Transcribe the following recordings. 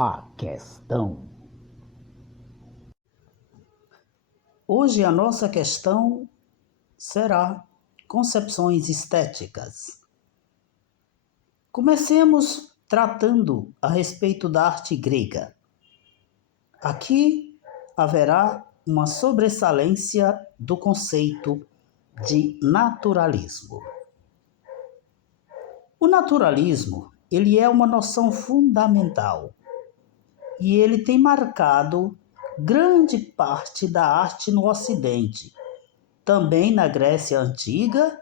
A questão. Hoje a nossa questão será concepções estéticas. Comecemos tratando a respeito da arte grega. Aqui haverá uma sobressalência do conceito de naturalismo. O naturalismo, ele é uma noção fundamental e ele tem marcado grande parte da arte no Ocidente, também na Grécia Antiga,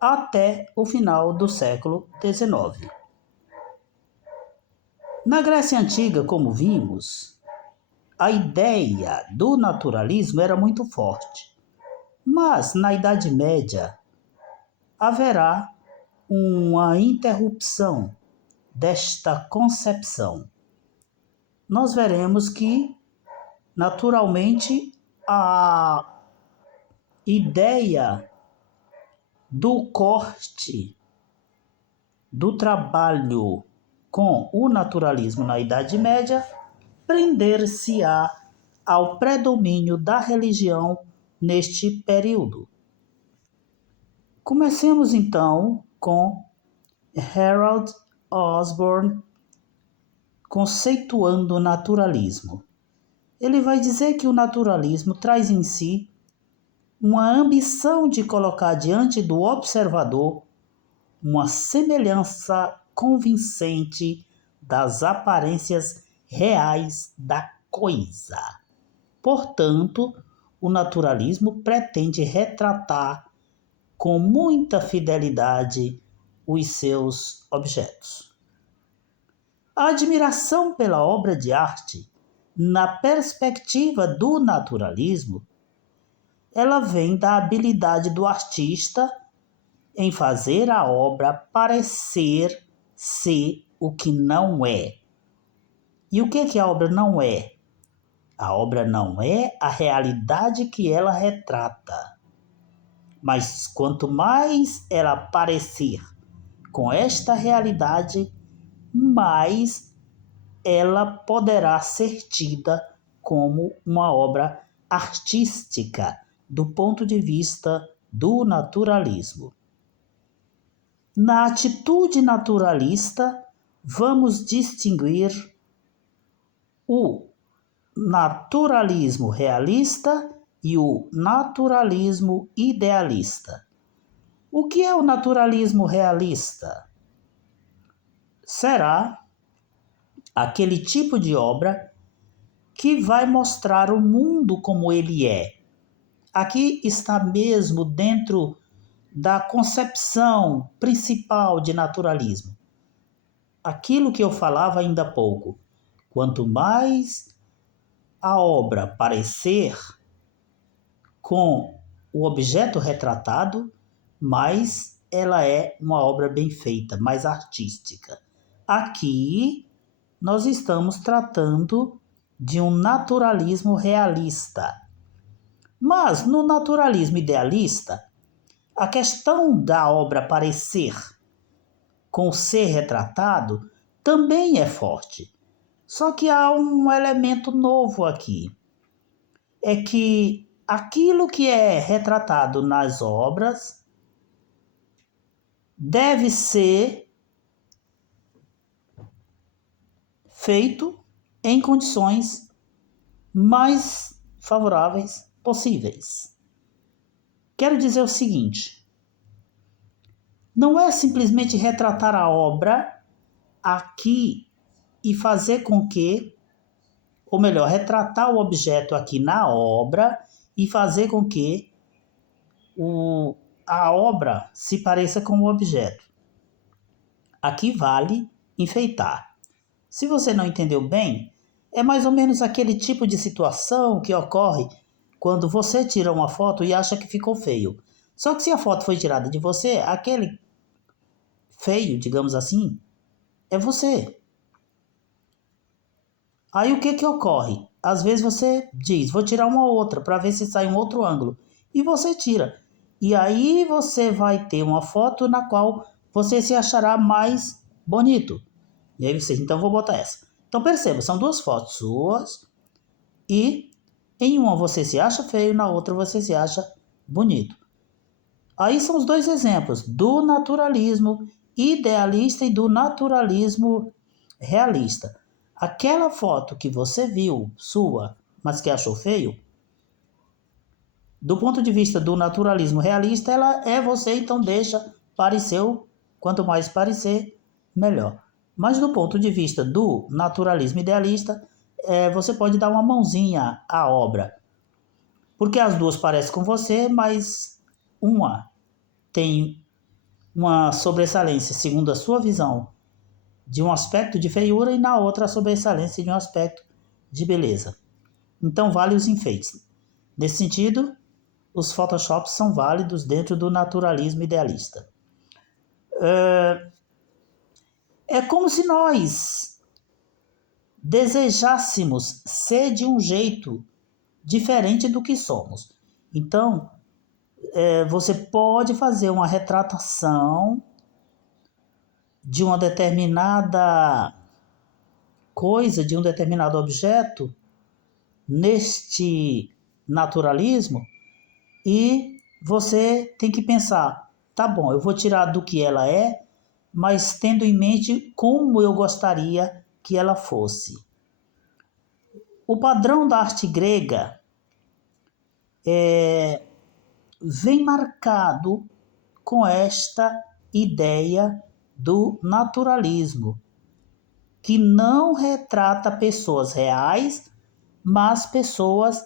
até o final do século XIX. Na Grécia Antiga, como vimos, a ideia do naturalismo era muito forte, mas na Idade Média haverá uma interrupção desta concepção. Nós veremos que, naturalmente, a ideia do corte do trabalho com o naturalismo na Idade Média prender-se-á ao predomínio da religião neste período. Comecemos então com Harold Osborne conceituando o naturalismo. Ele vai dizer que o naturalismo traz em si uma ambição de colocar diante do observador uma semelhança convincente das aparências reais da coisa. Portanto, o naturalismo pretende retratar com muita fidelidade os seus objetos. A admiração pela obra de arte, na perspectiva do naturalismo, ela vem da habilidade do artista em fazer a obra parecer ser o que não é. E o que a obra não é? A obra não é a realidade que ela retrata. Mas quanto mais ela parecer com esta realidade, mais ela poderá ser tida como uma obra artística do ponto de vista do naturalismo. Na atitude naturalista, vamos distinguir o naturalismo realista e o naturalismo idealista. O que é o naturalismo realista? Será aquele tipo de obra que vai mostrar o mundo como ele é. Aqui está mesmo dentro da concepção principal de naturalismo. Aquilo que eu falava ainda há pouco. Quanto mais a obra parecer com o objeto retratado, mais ela é uma obra bem feita, mais artística. Aqui nós estamos tratando de um naturalismo realista. Mas no naturalismo idealista, a questão da obra parecer com o ser retratado também é forte. Só que há um elemento novo aqui. É que aquilo que é retratado nas obras deve ser feito em condições mais favoráveis possíveis. Quero dizer o seguinte: não é simplesmente retratar a obra aqui e fazer com que, ou melhor, retratar o objeto aqui na obra e fazer com que a obra se pareça com o objeto. Aqui vale enfeitar. Se você não entendeu bem, é mais ou menos aquele tipo de situação que ocorre quando você tira uma foto e acha que ficou feio. Só que se a foto foi tirada de você, aquele feio, digamos assim, é você. Aí o que ocorre? Às vezes você diz, vou tirar uma outra para ver se sai um outro ângulo. E você tira. E aí você vai ter uma foto na qual você se achará mais bonito. E aí você, então vou botar essa. Então perceba, são duas fotos suas e em uma você se acha feio, na outra você se acha bonito. Aí são os dois exemplos, do naturalismo idealista e do naturalismo realista. Aquela foto que você viu, sua, mas que achou feio, do ponto de vista do naturalismo realista, ela é você, então deixa parecer, quanto mais parecer, melhor. Mas do ponto de vista do naturalismo idealista, você pode dar uma mãozinha à obra. Porque as duas parecem com você, mas uma tem uma sobressalência segundo a sua visão de um aspecto de feiura e na outra a sobressalência de um aspecto de beleza. Então vale os enfeites. Nesse sentido, os Photoshops são válidos dentro do naturalismo idealista. É como se nós desejássemos ser de um jeito diferente do que somos. Então, você pode fazer uma retratação de uma determinada coisa, de um determinado objeto, neste naturalismo, e você tem que pensar, tá bom, eu vou tirar do que ela é, mas tendo em mente como eu gostaria que ela fosse. O padrão da arte grega vem marcado com esta ideia do naturalismo, que não retrata pessoas reais, mas pessoas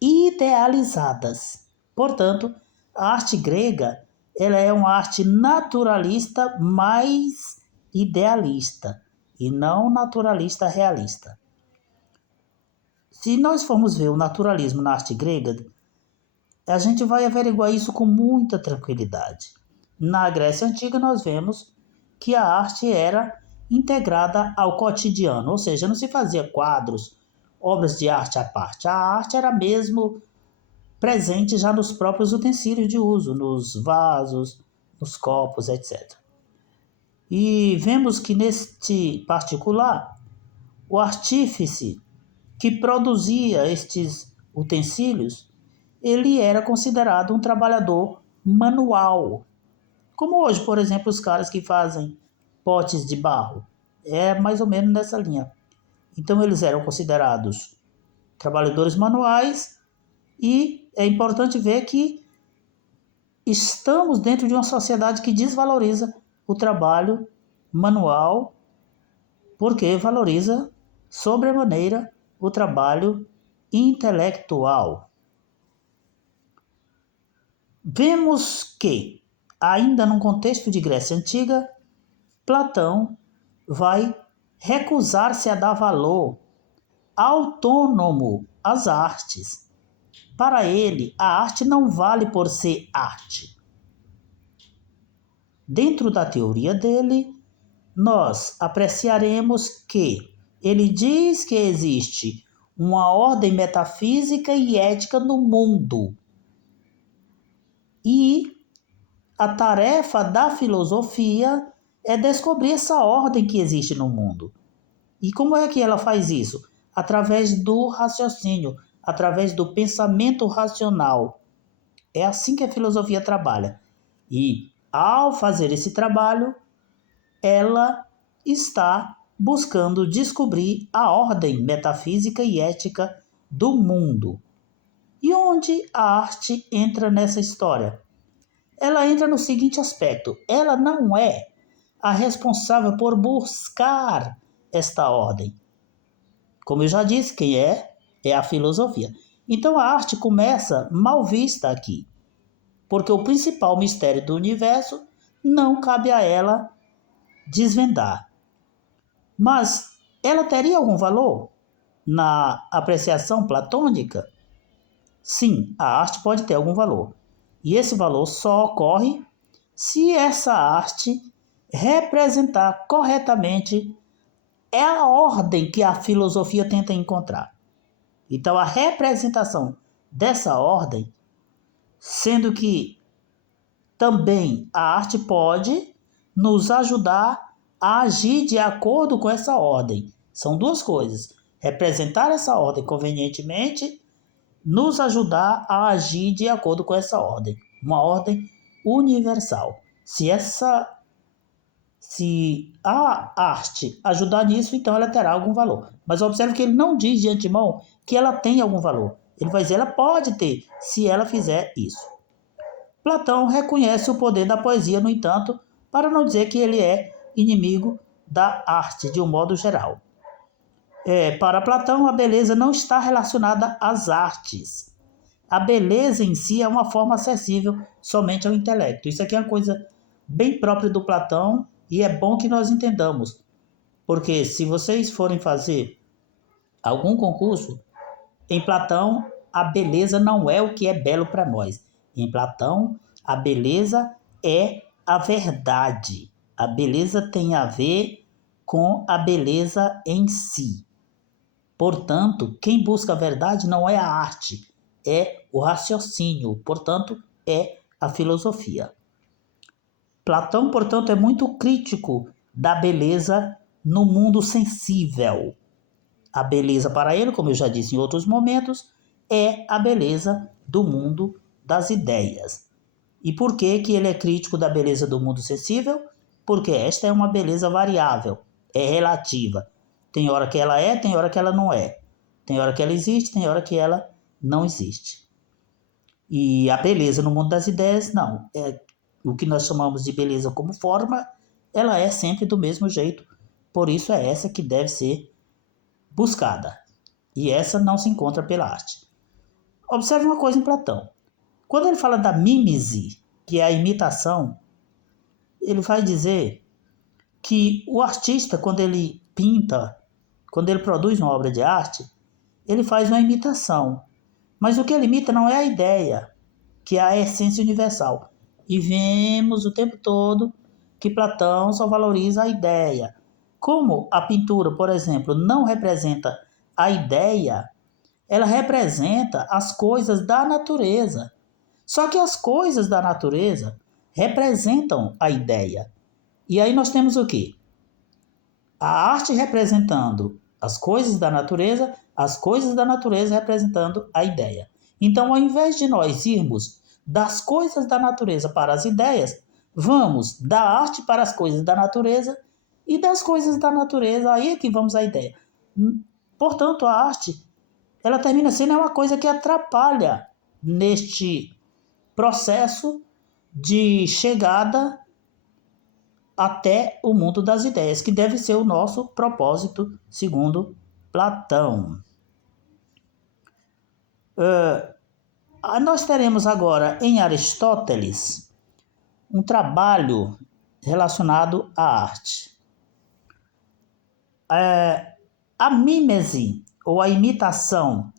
idealizadas. Portanto, a arte grega ela é uma arte naturalista mais idealista e não naturalista realista. Se nós formos ver o naturalismo na arte grega, a gente vai averiguar isso com muita tranquilidade. Na Grécia Antiga nós vemos que a arte era integrada ao cotidiano, ou seja, não se fazia quadros, obras de arte à parte. A arte era mesmo presente já nos próprios utensílios de uso, nos vasos, nos copos, etc. E vemos que neste particular, o artífice que produzia estes utensílios, ele era considerado um trabalhador manual. Como hoje, por exemplo, os caras que fazem potes de barro. É mais ou menos nessa linha. Então eles eram considerados trabalhadores manuais e é importante ver que estamos dentro de uma sociedade que desvaloriza o trabalho manual porque valoriza sobremaneira o trabalho intelectual. Vemos que, ainda num contexto de Grécia Antiga, Platão vai recusar-se a dar valor autônomo às artes. Para ele, a arte não vale por ser arte. Dentro da teoria dele, nós apreciaremos que ele diz que existe uma ordem metafísica e ética no mundo. E a tarefa da filosofia é descobrir essa ordem que existe no mundo. E como é que ela faz isso? Através do raciocínio, através do pensamento racional. É assim que a filosofia trabalha. E, ao fazer esse trabalho, ela está buscando descobrir a ordem metafísica e ética do mundo. E onde a arte entra nessa história? Ela entra no seguinte aspecto: ela não é a responsável por buscar esta ordem. Como eu já disse, quem é a filosofia. Então a arte começa mal vista aqui, porque o principal mistério do universo não cabe a ela desvendar. Mas ela teria algum valor na apreciação platônica? Sim, a arte pode ter algum valor. E esse valor só ocorre se essa arte representar corretamente a ordem que a filosofia tenta encontrar. Então, a representação dessa ordem, sendo que também a arte pode nos ajudar a agir de acordo com essa ordem. São duas coisas. Representar essa ordem convenientemente, nos ajudar a agir de acordo com essa ordem. Uma ordem universal. Se a arte ajudar nisso, então ela terá algum valor. Mas observe que ele não diz de antemão que ela tem algum valor. Ele vai dizer, ela pode ter, se ela fizer isso. Platão reconhece o poder da poesia, no entanto, para não dizer que ele é inimigo da arte, de um modo geral. Para Platão, a beleza não está relacionada às artes. A beleza em si é uma forma acessível somente ao intelecto. Isso aqui é uma coisa bem própria do Platão e é bom que nós entendamos. Porque se vocês forem fazer algum concurso, em Platão a beleza não é o que é belo para nós. Em Platão, a beleza é a verdade. A beleza tem a ver com a beleza em si. Portanto, quem busca a verdade não é a arte, é o raciocínio, portanto, é a filosofia. Platão, portanto, é muito crítico da beleza no mundo sensível. A beleza para ele, como eu já disse em outros momentos, é a beleza do mundo das ideias. E por que ele é crítico da beleza do mundo sensível? Porque esta é uma beleza variável, é relativa. Tem hora que ela é, tem hora que ela não é. Tem hora que ela existe, tem hora que ela não existe. E a beleza no mundo das ideias, não. O que nós chamamos de beleza como forma, ela é sempre do mesmo jeito. Por isso é essa que deve ser buscada. E essa não se encontra pela arte. Observe uma coisa em Platão. Quando ele fala da mímese, que é a imitação, ele vai dizer que o artista, quando ele pinta, quando ele produz uma obra de arte, ele faz uma imitação. Mas o que ele imita não é a ideia, que é a essência universal. E vemos o tempo todo que Platão só valoriza a ideia. Como a pintura, por exemplo, não representa a ideia, ela representa as coisas da natureza. Só que as coisas da natureza representam a ideia. E aí nós temos o quê? A arte representando as coisas da natureza representando a ideia. Então, ao invés de nós irmos das coisas da natureza para as ideias, vamos da arte para as coisas da natureza e das coisas da natureza, aí é que vamos à ideia. Portanto, a arte, ela termina sendo uma coisa que atrapalha neste processo de chegada até o mundo das ideias, que deve ser o nosso propósito, segundo Platão. Nós teremos agora em Aristóteles um trabalho relacionado à arte. A mímese, ou a imitação,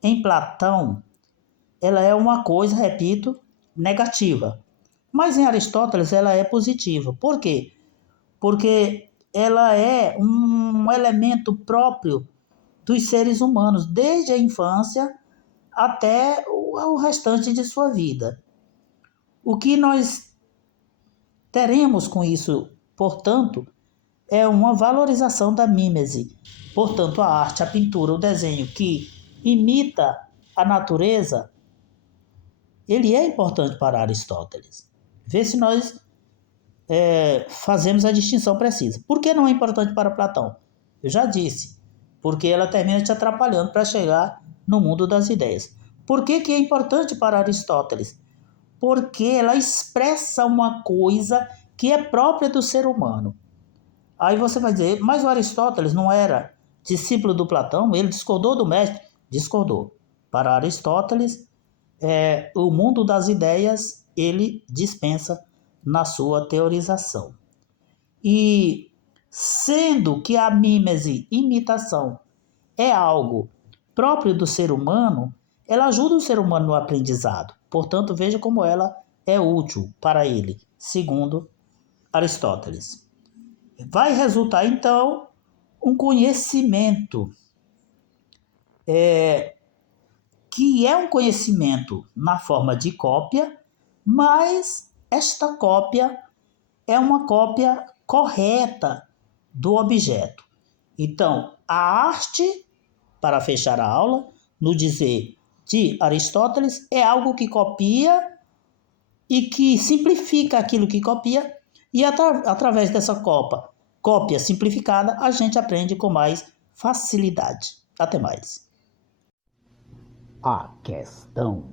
em Platão, ela é uma coisa, repito, negativa. Mas em Aristóteles ela é positiva. Por quê? Porque ela é um elemento próprio dos seres humanos, desde a infância até o restante de sua vida. O que nós teremos com isso, portanto, é uma valorização da mímese. Portanto, a arte, a pintura, o desenho que imita a natureza, ele é importante para Aristóteles. Vê se nós fazemos a distinção precisa. Por que não é importante para Platão? Eu já disse, porque ela termina te atrapalhando para chegar no mundo das ideias. Por que é importante para Aristóteles? Porque ela expressa uma coisa que é própria do ser humano. Aí você vai dizer, mas o Aristóteles não era discípulo do Platão? Ele discordou do mestre? Discordou. Para Aristóteles, o mundo das ideias, ele dispensa na sua teorização. E sendo que a mímese, imitação, é algo próprio do ser humano, ela ajuda o ser humano no aprendizado. Portanto, veja como ela é útil para ele, segundo Aristóteles. Vai resultar, então, um conhecimento que é um conhecimento na forma de cópia, mas esta cópia é uma cópia correta do objeto. Então, a arte, para fechar a aula, no dizer de Aristóteles, é algo que copia e que simplifica aquilo que copia, e através dessa cópia simplificada, a gente aprende com mais facilidade. Até mais. A questão